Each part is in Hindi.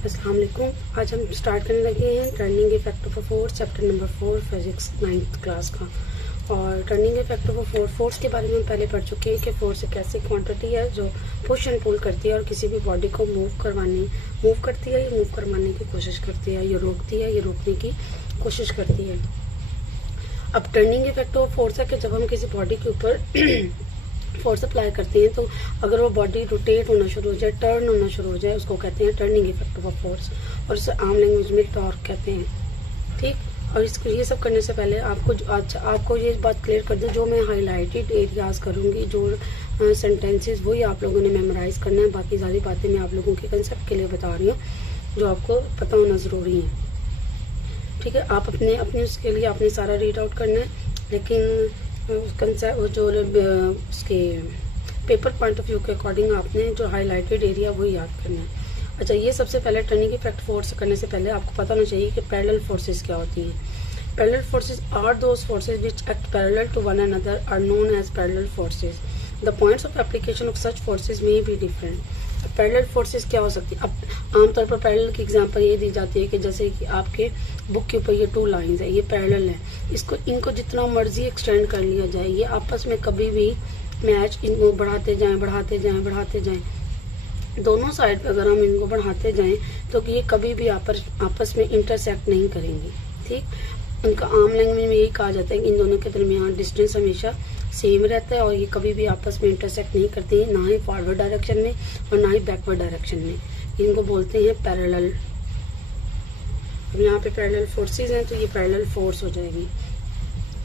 अस्सलाम वालेकुम। आज हम स्टार्ट करने लगे हैं turning effect of a force, chapter number 4 physics 9th class का। और turning effect of a force के बारे में हम पहले पढ़ चुके हैं कि फोर्स एक ऐसी क्वांटिटी है जो पुश एंड पुल करती है और किसी भी बॉडी को मूव करती है या मूव करवाने की कोशिश करती है, या रोकती है या रोकने की कोशिश करती है। अब टर्निंग इफेक्ट ऑफ फोर्स है कि जब हम किसी बॉडी के ऊपर फोर्स अप्लाई करते हैं तो अगर वो बॉडी रोटेट होना शुरू हो जाए, टर्न होना शुरू हो जाए, उसको कहते हैं turning effect of a force, और इसे आम लैंग्वेज में टॉर्क कहते हैं। ठीक, और इसको ये सब करने से पहले आपको ये बात क्लियर कर दूं, जो मैं हाईलाइटेड एरियाज करूँगी, जो सेंटेंसेस वही आप लोगों ने मेमोराइज करना है। बाकी सारी बातें मैं आप लोगों के कंसेप्ट के लिए बता रही हूँ जो आपको पता होना ज़रूरी है। ठीक है, आप अपने उसके लिए आपने सारा रीड आउट करना है, लेकिन कंसेप्ट जो उसके पेपर पॉइंट ऑफ व्यू के अकॉर्डिंग आपने जो हाईलाइटेड एरिया वही याद करना है। अच्छा, ये सबसे पहले टर्निंग इफेक्ट फोर्स करने से पहले आपको पता होना चाहिए कि पैरेलल फोर्सेस क्या होती हैं। Parallel forces are those forces which act parallel to one another are known as parallel forces. The points of application of such forces may be different. Parallel forces क्या हो सकती है? अब आमतौर पर पैरेलल की एग्जांपल ये दी जाती है कि जैसे कि आपके बुक के ऊपर ये 2 लाइंस है, ये पैरेलल है, इनको जितना मर्जी एक्सटेंड कर लिया जाए, ये आपस में कभी भी मैच, इनको बढ़ाते जाएं दोनों साइड पे अगर हम इनको बढ़ाते जाएं तो ये कभी भी आपस में इंटरसेक्ट नहीं करेंगी। ठीक, उनका आम लैंग्वेज में यही कहा जाता है कि इन दोनों के दरमियान डिस्टेंस हमेशा सेम रहता है और ये कभी भी आपस में इंटरसेक्ट नहीं करती है, ना ही फॉरवर्ड डायरेक्शन में और ना ही बैकवर्ड डायरेक्शन में। इनको बोलते हैं पैरेलल। अब यहाँ पे पैरेलल फोर्सेस हैं तो ये पैरेलल फोर्स हो जाएगी।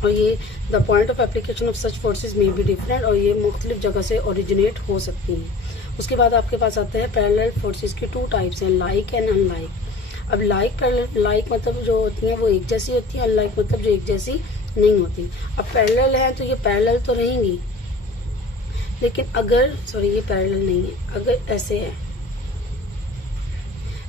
और ये the point of application of such forces में बी डिफरेंट, और ये मुख्तलिफ जगह से ओरिजिनेट हो सकती हैं। उसके बाद आपके पास आता है पैरेलल फोर्सेस की 2 टाइप्स हैं, लाइक एंड अनलाइक। अब लाइक मतलब जो होती हैं वो एक जैसी होती है, अनलाइक मतलब जो एक जैसी नहीं होती। अब पैरेलल है तो ये पैरेलल तो रहेंगी, लेकिन अगर ये पैरेलल नहीं है, अगर ऐसे है,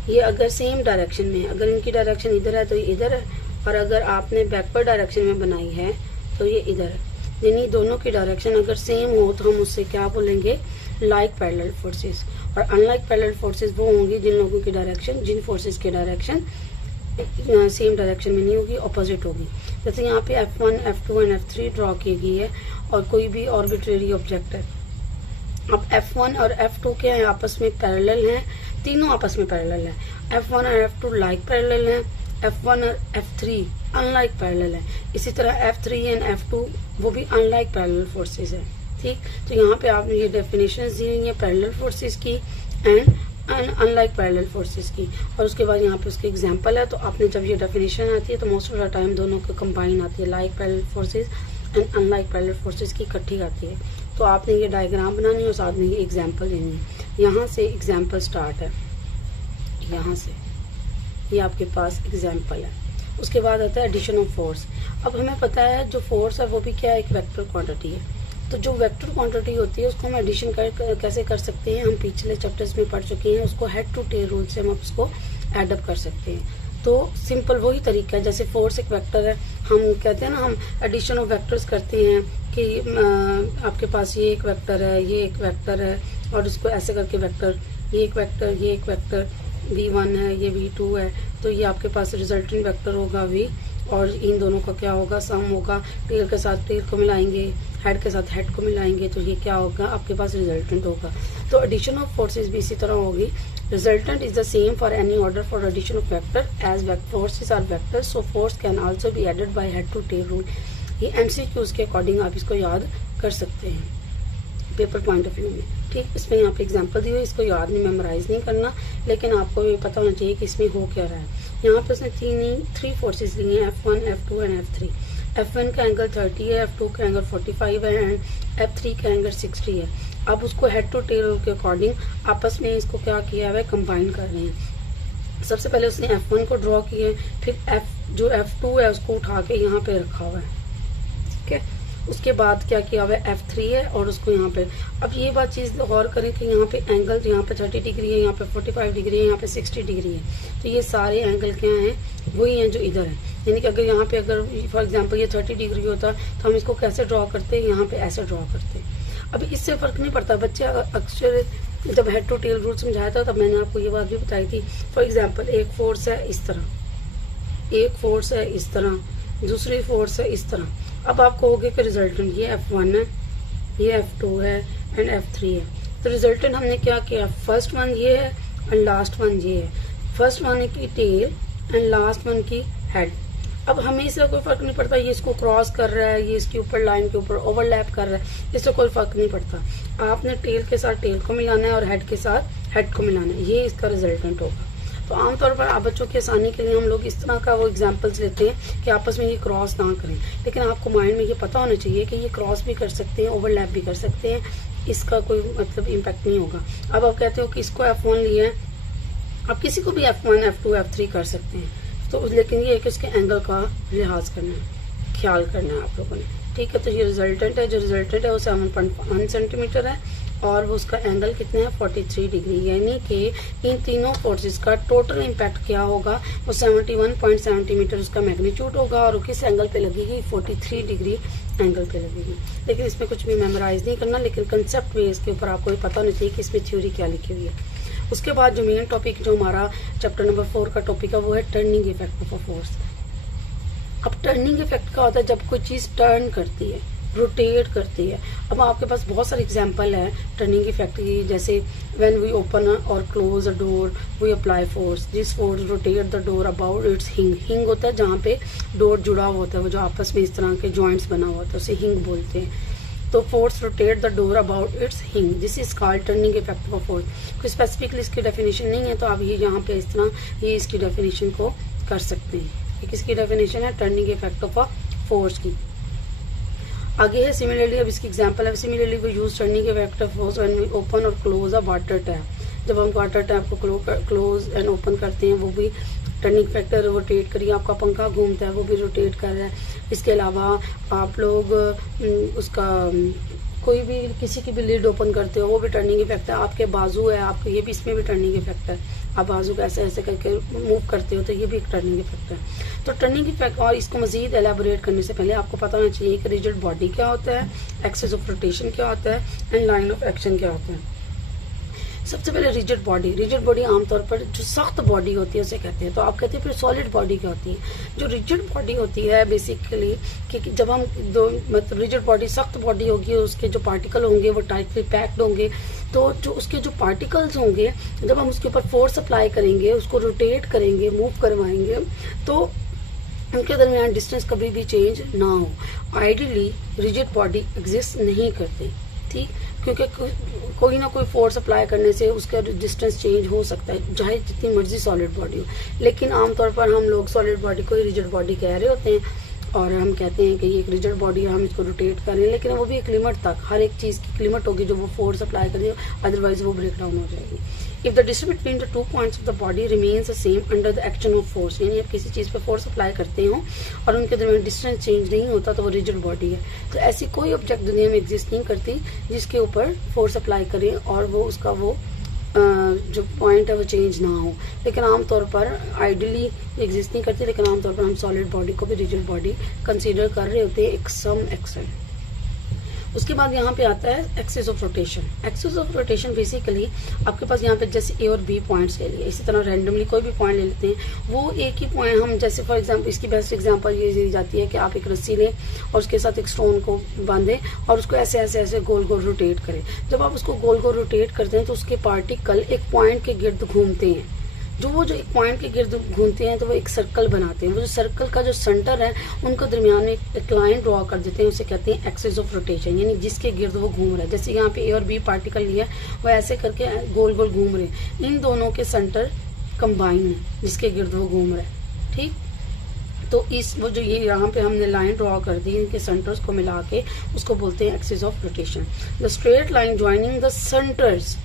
ये अगर सेम डायरेक्शन में है, अगर इनकी डायरेक्शन इधर है तो ये इधर है, और अगर आपने बैकवर्ड डायरेक्शन में बनाई है तो ये इधर है। यानी दोनों की डायरेक्शन अगर सेम हो तो हम उससे क्या बोलेंगे? Like parallel forces. और अनलाइक पैरेलल फोर्सेस वो होंगी जिन फोर्सेस की डायरेक्शन सेम डायरेक्शन में नहीं होगी, ऑपोजिट होगी। जैसे यहाँ पे F1, F2 and F3 draw की गई है और कोई भी ऑर्बिट्रेरी ऑब्जेक्ट है। अब F1 और F2 क्या है? आपस में पैरेलल हैं, तीनों आपस में पैरेलल है। F1 और F2 लाइक पैरेलल हैं, F1 और F3 अनलाइक पैरेलल है। इसी तरह F3 एंड F2 वो भी अनलाइक पैरेलल फोर्सेस है। ठीक, तो यहाँ पे आपने ये डेफिनेशन दी हुई है पैरेलल फोर्सेस की एंड अनलाइक पैरेलल फोर्सेस की, और उसके बाद यहाँ पे उसके एग्जांपल है। तो आपने जब ये डेफिनेशन आती है तो मोस्ट ऑफ द टाइम दोनों को कंबाइन आती है, like parallel forces and unlike parallel forces की इकट्ठी आती है। तो आपने ये डायग्राम बनानी है और साथ में ये एग्जाम्पल लेनी है। यहाँ से एग्जाम्पल स्टार्ट है, यहाँ से ये आपके पास एग्जाम्पल है। उसके बाद आता है एडिशन ऑफ फोर्स। अब हमें पता है जो फोर्स है वो भी क्या है? एक वेक्टर क्वांटिटी है। तो जो वेक्टर क्वांटिटी होती है उसको हम एडिशन कैसे कर सकते हैं? हम पिछले चैप्टर्स में पढ़ चुके हैं, उसको हेड टू टेल रूल से हम उसको एडअप कर सकते हैं। तो सिंपल वही तरीका है, जैसे फोर्स एक वेक्टर है, हम कहते हैं ना, हम एडिशन ऑफ वेक्टर्स करते हैं कि आपके पास ये एक वेक्टर है, ये एक वेक्टर है, और उसको ऐसे करके वेक्टर, ये एक वेक्टर V1 है, ये V2 है, तो ये आपके पास रिजल्टेंट वेक्टर होगा V, और इन दोनों का क्या होगा? सम होगा। टेल के साथ टेल को मिलाएंगे, हेड के साथ हेड को मिलाएंगे, तो ये क्या होगा? आपके पास रिजल्टेंट होगा। तो एडिशन ऑफ फोर्सेस भी इसी तरह होगी। Resultant is the same for any order for addition of vector as forces are vector, so force can also be added by head to tail rule. ये MCQs के अकॉर्डिंग आप इसको याद कर सकते हैं पेपर पॉइंट ऑफ व्यू में। ठीक, इसमें यहाँ पे एग्जांपल दी हुई, इसको याद नहीं, मेमोराइज नहीं करना, लेकिन आपको ये पता होना चाहिए कि इसमें हो क्या रहा है। यहाँ पे उसने 3 फोर्सेस ली हैं, F1, F2 and F3। F1 का एंगल 30 है, F2 का एंगल 45 है एंड F3 का एंगल 60 है। अब उसको हेड टू टेल के अकॉर्डिंग आपस में इसको क्या किया है? कंबाइन कर रहे हैं। सबसे पहले उसने F1 को ड्रॉ किया है, फिर जो F2 है उसको उठा के यहाँ पे रखा हुआ है। ठीक है, उसके बाद क्या किया हुआ है? F3 है और उसको यहाँ पे। अब ये बात चीज़ गौर करें कि यहाँ पे एंगल, यहाँ पे 30 डिग्री है, यहाँ पे 45 डिग्री है, यहाँ पे 60 डिग्री है। तो ये सारे एंगल क्या हैं? वही हैं जो इधर है। यानी कि अगर यहाँ पे अगर फॉर एग्जांपल ये 30 डिग्री होता तो हम इसको कैसे ड्रॉ करते हैं? यहाँ पे ऐसे ड्रॉ करते हैं। अभी इससे फ़र्क नहीं पड़ता, बच्चे अक्सर जब हेड टू टेल रूल समझाया था तब मैंने आपको ये बात भी बताई थी। फॉर एग्जांपल एक फोर्स है इस तरह, एक फोर्स है इस तरह, दूसरी फोर्स है इस तरह। अब आप कहोगे कि रिजल्टेंट ये F1 है, ये F2 है एंड F3 है। तो रिजल्टेंट हमने क्या किया, फर्स्ट वन ये है एंड लास्ट वन ये है। फर्स्ट वन की टेल एंड लास्ट वन की हेड। अब हमें इससे कोई फर्क नहीं पड़ता ये इसको क्रॉस कर रहा है, ये इसके ऊपर लाइन के ऊपर ओवरलैप कर रहा है, इससे कोई फर्क नहीं पड़ता। आपने टेल के साथ टेल को मिलाना है और हेड के साथ हेड को मिलाना है, ये इसका रिजल्टेंट होगा। तो आमतौर पर आप बच्चों की आसानी के लिए हम लोग इस तरह का वो एग्जांपल्स लेते हैं कि आपस में ये क्रॉस ना करें, लेकिन आपको माइंड में ये पता होना चाहिए कि ये क्रॉस भी कर सकते हैं, ओवरलैप भी कर सकते हैं, इसका कोई मतलब इम्पैक्ट नहीं होगा। अब आप कहते हो कि इसको F1 लिया है, आप किसी को भी F1, F2, F3 कर सकते हैं, तो लेकिन ये है कि इसके एंगल का लिहाज करना है, ख्याल करना है आप लोगों ने, ठीक है। तो ये रिजल्टेंट है, जो रिजल्टेंट है वो 7.1 सेंटीमीटर है और वो उसका एंगल कितना है 43 डिग्री, यानी कि इन तीनों फोर्सेस का टोटल इम्पैक्ट क्या होगा, वो 71 सेंटीमीटर उसका मैग्नीट्यूड होगा और वो किस एंगल पे लगेगी, 43 डिग्री एंगल पे लगेगी। लेकिन इसमें कुछ भी मेमोराइज नहीं करना, लेकिन कंसेप्ट बेस के ऊपर आपको ये पता होना चाहिए कि इसमें थ्योरी क्या लिखी हुई है। उसके बाद जो मेन टॉपिक जो हमारा चैप्टर नंबर 4 का टॉपिक है वो है turning effect of a force. अब टर्निंग इफेक्ट क्या होता है, जब कोई चीज़ टर्न करती है, रोटेट करती है। अब आपके पास बहुत सारे एग्जांपल है टर्निंग इफेक्ट की, जैसे व्हेन वी ओपन और close a door we apply force, this force rotate the door about its hinge. Hinge होता है जहाँ पे डोर जुड़ा हुआ होता है, वो जो आपस में इस तरह के जॉइंट्स बना हुआ होता है, उसे हिंग बोलते हैं। तो force rotate the door about its hinge, this is called turning effect of force. कोई स्पेसिफिकली इसकी डेफिनेशन नहीं है, तो आप ये यहाँ पे इस तरह ये इसकी डेफिनेशन को कर सकते हैं। ये किसकी डेफिनेशन है, turning effect of a force की। आगे है सिमिलरली, अब इसकी एग्जांपल है, similarly we use turning effect of force when we open और क्लोज अ वाटर टैप। जब हम वाटर टैप को क्लोज एंड ओपन करते हैं, वो भी टर्निंग फैक्टर रोटेट करिए। आपका पंखा घूमता है वो भी रोटेट कर रहा है। इसके अलावा आप लोग उसका कोई भी किसी की भी लिड ओपन करते हो, वो भी टर्निंग इफेक्ट है। आपके बाजू है, आपके ये भी इसमें भी टर्निंग इफेक्ट है। आप बाजू को ऐसे ऐसे करके मूव करते हो तो ये भी एक टर्निंग इफेक्ट है। तो टर्निंग इफेक्ट, और इसको मजीद एलेबोरेट करने से पहले आपको पता होना चाहिए कि रिजिड बॉडी क्या होता है, एक्सिस ऑफ रोटेशन क्या होता है एंड लाइन ऑफ एक्शन क्या होता है। सबसे पहले रिजिड बॉडी आमतौर पर जो सख्त बॉडी होती है उसे कहते हैं। तो आप कहते हैं फिर सॉलिड बॉडी क्या होती है। जो रिजिड बॉडी होती है बेसिकली कि जब हम दो मतलब रिजिड बॉडी सख्त बॉडी होगी, उसके जो पार्टिकल होंगे वो टाइटली पैक्ड होंगे, तो जो उसके जो पार्टिकल्स होंगे जब हम उसके ऊपर फोर्स अप्लाई करेंगे, उसको रोटेट करेंगे, मूव करवाएंगे, तो उनके दरमियान डिस्टेंस कभी भी चेंज ना हो। आइडियली रिजिड बॉडी एग्जिस्ट नहीं करते, ठीक, क्योंकि कोई ना कोई फोर्स अप्लाई करने से उसका डिस्टेंस चेंज हो सकता है, चाहे जितनी मर्जी सॉलिड बॉडी हो। लेकिन आमतौर पर हम लोग सॉलिड बॉडी को ही रिजिड बॉडी कह रहे होते हैं और हम कहते हैं कि ये एक रिजिड बॉडी है, हम इसको रोटेट कर रहे हैं, लेकिन वो भी एक लिमिट तक। हर एक चीज़ की लिमिट होगी जो वो फोर्स अप्लाई करेगी, अदरवाइज वो ब्रेक डाउन हो जाएगी। If the distance between the 2 points of the body remains the same under the action of force, यानी आप किसी चीज़ पे फोर्स अप्लाई करते हो और उनके दरमियान डिस्टेंस चेंज नहीं होता तो वो रिजिड बॉडी है। तो ऐसी कोई ऑब्जेक्ट दुनिया में एग्जिस्ट नहीं करती जिसके ऊपर फोर्स अप्लाई करें और वो उसका वो जो पॉइंट है वो चेंज ना हो। लेकिन आमतौर पर आइडियली एग्जिस्ट नहीं करती, लेकिन आमतौर पर हम सॉलिड बॉडी को भी रिजिड बॉडी कंसीडर कर रहे होते हैं एक सम एक्सटेंट। उसके बाद यहाँ पे आता है axis of rotation. Axis of rotation basically आपके पास यहाँ पे जैसे ए और बी पॉइंट्स ले लिए, इसी तरह रैंडमली कोई भी पॉइंट ले लेते हैं, वो एक ही पॉइंट हम जैसे फॉर एग्जांपल इसकी बेस्ट एग्जांपल ये दी जाती है कि आप एक रस्सी लें और उसके साथ एक स्टोन को बांधें और उसको ऐसे ऐसे ऐसे गोल गोल रोटेट करें। जब आप उसको गोल गोल रोटेट करते हैं तो उसके पार्टिकल एक पॉइंट के गिर्द घूमते हैं। जो एक पॉइंट के गिर्द घूमते हैं तो वो एक सर्कल बनाते हैं। वो जो सर्कल का जो सेंटर है उनको दरमियान में एक लाइन ड्रॉ कर देते हैं, उसे कहते हैं एक्सिस ऑफ रोटेशन, यानी जिसके गिर्द वो घूम रहा है। जैसे यहाँ पे ए और बी पार्टिकल लिया, वो ऐसे करके गोल गोल घूम रहे हैं, इन दोनों के सेंटर कंबाइन है जिसके गिर्द वो घूम रहा है, ठीक। तो वो जो ये यहाँ पे हमने लाइन ड्रॉ कर दी, इनके सेंटर्स को मिला के उसको बोलते हैं axis of rotation. The straight line joining the centres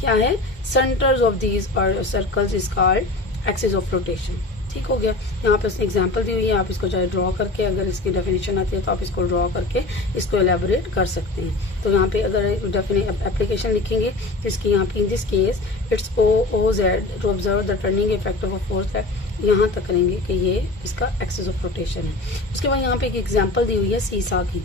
क्या है, सेंटर्स ऑफ दीज और circles is called axis of rotation. ठीक हो गया। यहाँ पे उसने एग्जांपल दी हुई है, आप इसको चाहे ड्रॉ करके, अगर इसकी डेफिनेशन आती है तो आप इसको ड्रॉ करके इसको एलेबोरेट कर सकते हैं। तो यहाँ पे अगर एप्लीकेशन लिखेंगे तो इसकी यहाँ पे in this case it's O Z to observe the turning effect of a force, यहाँ तक करेंगे कि ये इसका एक्सिस ऑफ रोटेशन है। उसके बाद यहाँ पे एक एग्जाम्पल दी हुई है सीसा की,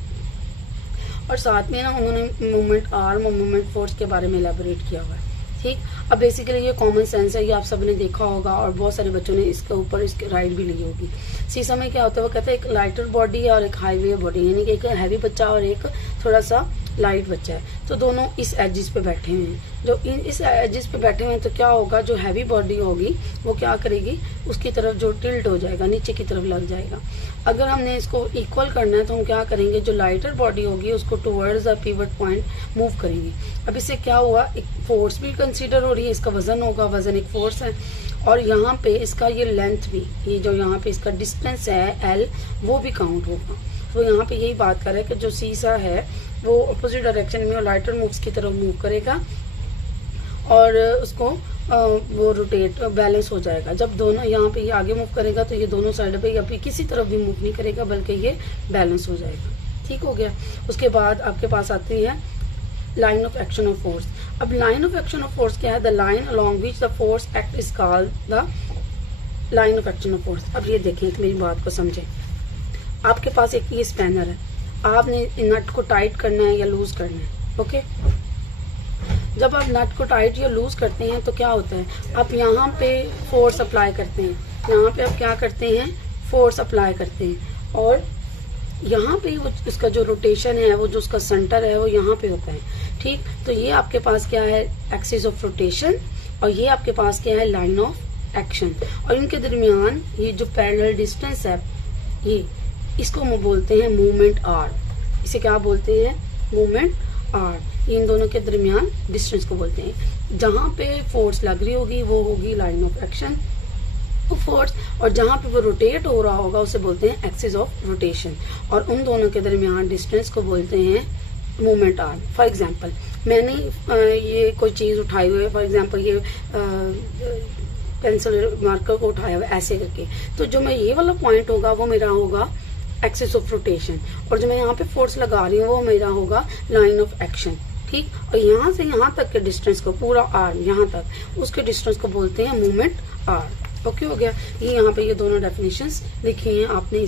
और साथ में ना उन्होंने मोमेंट आर्म और मोमेंट फोर्स के बारे में एलैबोरेट किया हुआ है। ठीक, अब बेसिकली ये कॉमन सेंस है, ये आप सबने देखा होगा और बहुत सारे बच्चों ने इसके ऊपर इसके राइड भी ली होगी। सीसा में क्या होता है, वो कहते हैं एक लाइटर बॉडी है और एक हाईवे बॉडी, यानी कि एक हैवी बच्चा और एक थोड़ा सा लाइट बच्चा है, तो दोनों इस एजिस पे बैठे हुए हैं। जो इस एजिस पे बैठे हुए हैं तो क्या होगा, जो हैवी बॉडी होगी वो क्या करेगी, उसकी तरफ जो टिल्ट हो जाएगा, नीचे की तरफ लग जाएगा। अगर हमने इसको इक्वल करना है तो हम क्या करेंगे, जो लाइटर बॉडी होगी उसको towards the pivot point move करेंगे। अब इससे क्या हुआ, एक फोर्स भी कंसीडर हो रही है, इसका वजन होगा, वजन एक फोर्स है, और यहाँ पे इसका ये लेंथ भी, ये जो यहाँ पे इसका डिस्टेंस है एल, वो भी काउंट होगा। तो यहाँ पे यही बात कर रहा है कि जो सीसा है वो अपोजिट डायरेक्शन में और लाइटर मूव्स की तरफ मूव करेगा और उसको वो रोटेट बैलेंस हो जाएगा। जब दोनों यहाँ पे ये आगे मूव करेगा तो ये दोनों साइड पे या फिर किसी तरफ भी मूव नहीं करेगा, बल्कि ये बैलेंस हो जाएगा। ठीक हो गया। उसके बाद आपके पास आती है line of action of force. अब line of action of force क्या है, the line along which the force act is called the line of action of force. अब ये देखें, मेरी बात को समझें। आपके पास एक ये स्पैनर है, आपने नट को टाइट करना है या लूज करना है। ओके, जब आप नट को टाइट या लूज करते हैं तो क्या होता है, आप यहाँ पे फोर्स अप्लाई करते हैं, यहाँ पे आप क्या करते हैं, फोर्स अप्लाई करते हैं, और यहाँ पे वो इसका जो रोटेशन है, वो जो उसका सेंटर है वो यहाँ पे होता है। ठीक, तो ये आपके पास क्या है, एक्सिस ऑफ रोटेशन, और ये आपके पास क्या है, लाइन ऑफ एक्शन। और इनके दरमियान ये जो पैरेलल डिस्टेंस है, ये इसको हम बोलते हैं मूवमेंट आर। इसे क्या बोलते हैं, मूवमेंट आर। इन दोनों के दरमियान डिस्टेंस को बोलते हैं। जहां पे फोर्स लग रही होगी वो होगी लाइन ऑफ एक्शन फोर्स, और जहां पे वो रोटेट हो रहा होगा उसे बोलते हैं एक्सिस ऑफ रोटेशन, और उन दोनों के दरमियान डिस्टेंस को बोलते हैं मूवमेंट आर। फॉर एग्जांपल, मैंने ये कोई चीज उठाई हुई है, फॉर एग्जांपल ये पेंसिल मार्कर को उठाया हुआ ऐसे करके, तो जो मैं ये वाला पॉइंट होगा वो मेरा होगा एक्सिस ऑफ रोटेशन, और जो मैं यहाँ पे फोर्स लगा रही हूँ वो मेरा होगा लाइन ऑफ एक्शन। ठीक, और यहाँ से यहाँ तक के डिस्टेंस को, पूरा आर यहाँ तक, उसके डिस्टेंस को बोलते हैं मूवमेंट आर। ओके हो गया। ये यहाँ पे ये दोनों डेफिनेशंस लिखी हैं आपने।